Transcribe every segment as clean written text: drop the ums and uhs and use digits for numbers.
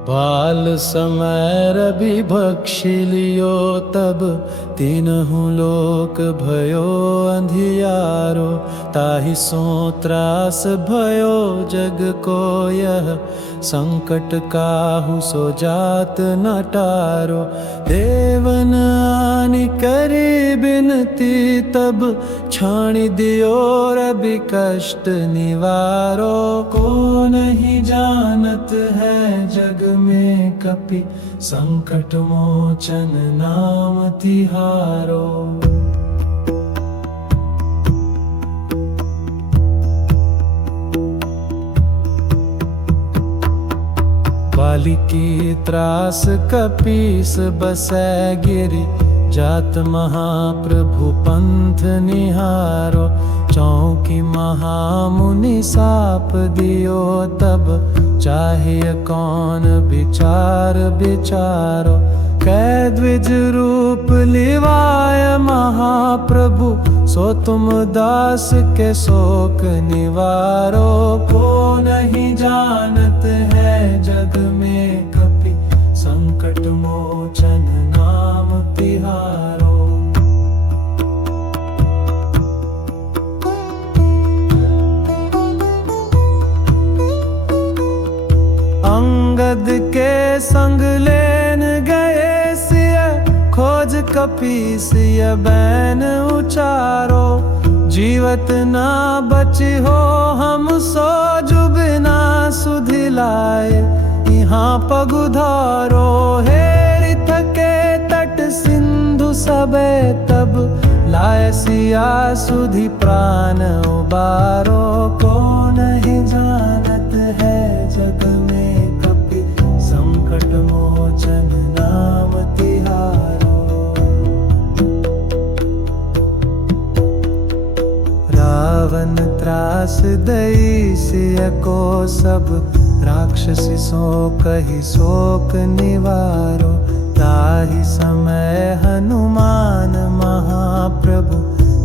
बाल समय रवि भक्षिलियो तब तीनहु लोक भयो अंधियारो। ताहि सो त्रास भयो जग को यह संकट काहू सो जात न टारो। देवन आनि करी बिनती तब छाणी दियो रवि कष्ट निवारो। को नहीं जानत है जग में कपि संकट मोचन नाम तिहारो। बाली की त्रास कपीस बसै गिरि जात महाप्रभु पंथ निहारो। चौकी महामुनि साप दियो तब चाहिए कौन विचार विचारो। कै द्विज रूप लिवाय महाप्रभु सो तुम दास के शोक निवारो। को नहीं जानत है जग में कपि संकट मोचन नाम तिहारो। अंगद के संग लेन गए सिय खोज कपीसिय बैन उचारो। जीवत ना बची हो हम सो जुबिना सुधि लाए यहाँ पगुधारो। हेरि थके तट सिंधु सबे तब लाए सिया सुधि प्राण उबारो। को नहीं जानत है जग में कपि संकट मोचन नाम तिहारो। रावण त्रास दई सिय को सब राक्षसी सो कही शोक निवारो। ताहि समय हनुमान महाप्रभु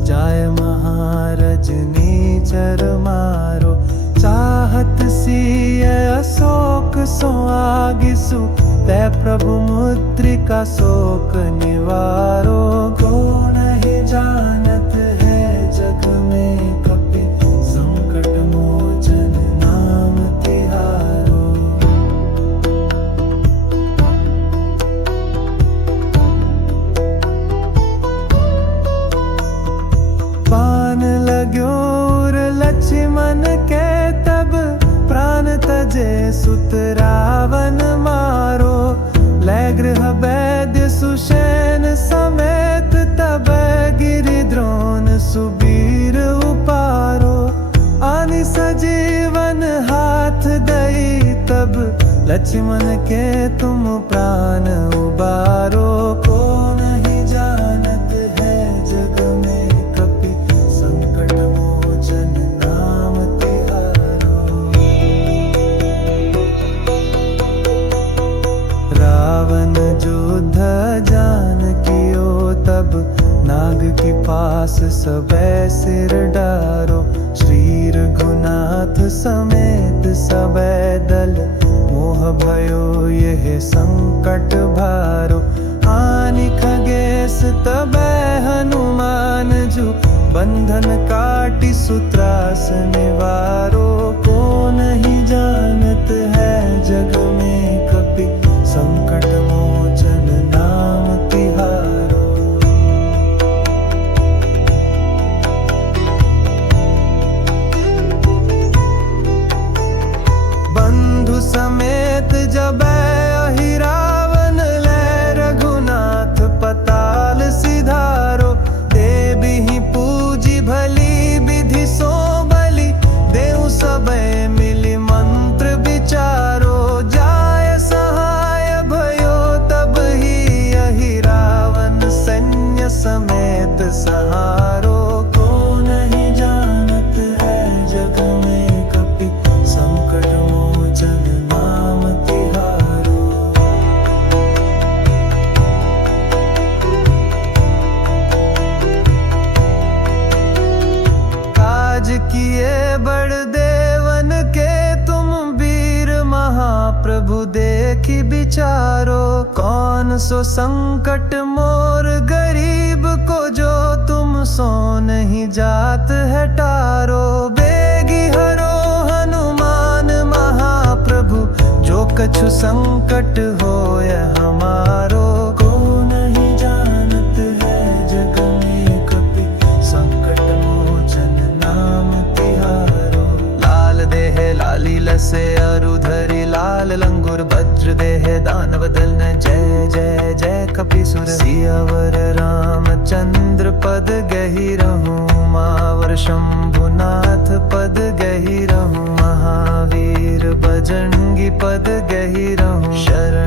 जाय महारज नीचर मारो। चाहत सिय अशोक सो आगिसु तै प्रभु मुद्रिका शोक निवारो। को नहीं जानत है जग में कपि संकट मोचन नाम तिहारो। पान लाग्यो उर लक्ष्मण के तब प्राण तजे सुत रावण मारो। लै गृह वैद्य सुषेण समेत तब गिरि द्रोण सुबीर उपारो। आनि सजीवन हाथ दई तब लक्ष्मण के तुम प्राण उबारो। को नहीं जानत है जग में कपि संकट मोचन नाम तिहारो। रावण युद्ध जान कियो तब नाग के पास सबे सिर डारो। श्री रघुनाथ समेत सबे दल मोह भयो यह संकट भारो। आनि खगेश तबे हनुमान जु बंधन काटि सुत्रास निवारो। को नहीं जानत है जग में कपि संकट मोचन नाम तिहारो। बंधु समेत जब अहि रावण लै रघुनाथ पताल सिधारो। देवी पूजी भली विधि सो बलि देउ सबे मिली मंत्र विचारो। जाय सहाय भयो तब ही अहि रावण सैन्य समेत सहारो। को नहीं जानत है जग में कपि संकट मोचन नाम तिहारो। काज किए बड़ देवन के तुम वीर महाप्रभु देखी विचारो, कौन सो संकट मोर गरीब को, जो तुम सो नहीं जात है टारो। बेगी हरो हनुमान महाप्रभु, जो कछु संकट होय हमारो। को नहीं जानत है जग में कपि, संकट मोचन नाम तिहारो। लाल देह लाली लसे अरुधरी, लाल लंगुर भद्र देह दानव दलन, जय जय जय कपिसुर। सियावर रामचंद्र पद गही रहूं, मावर शंभुनाथ पद गही रहूं। महावीर बजरंगी पद गही रहूं, शरण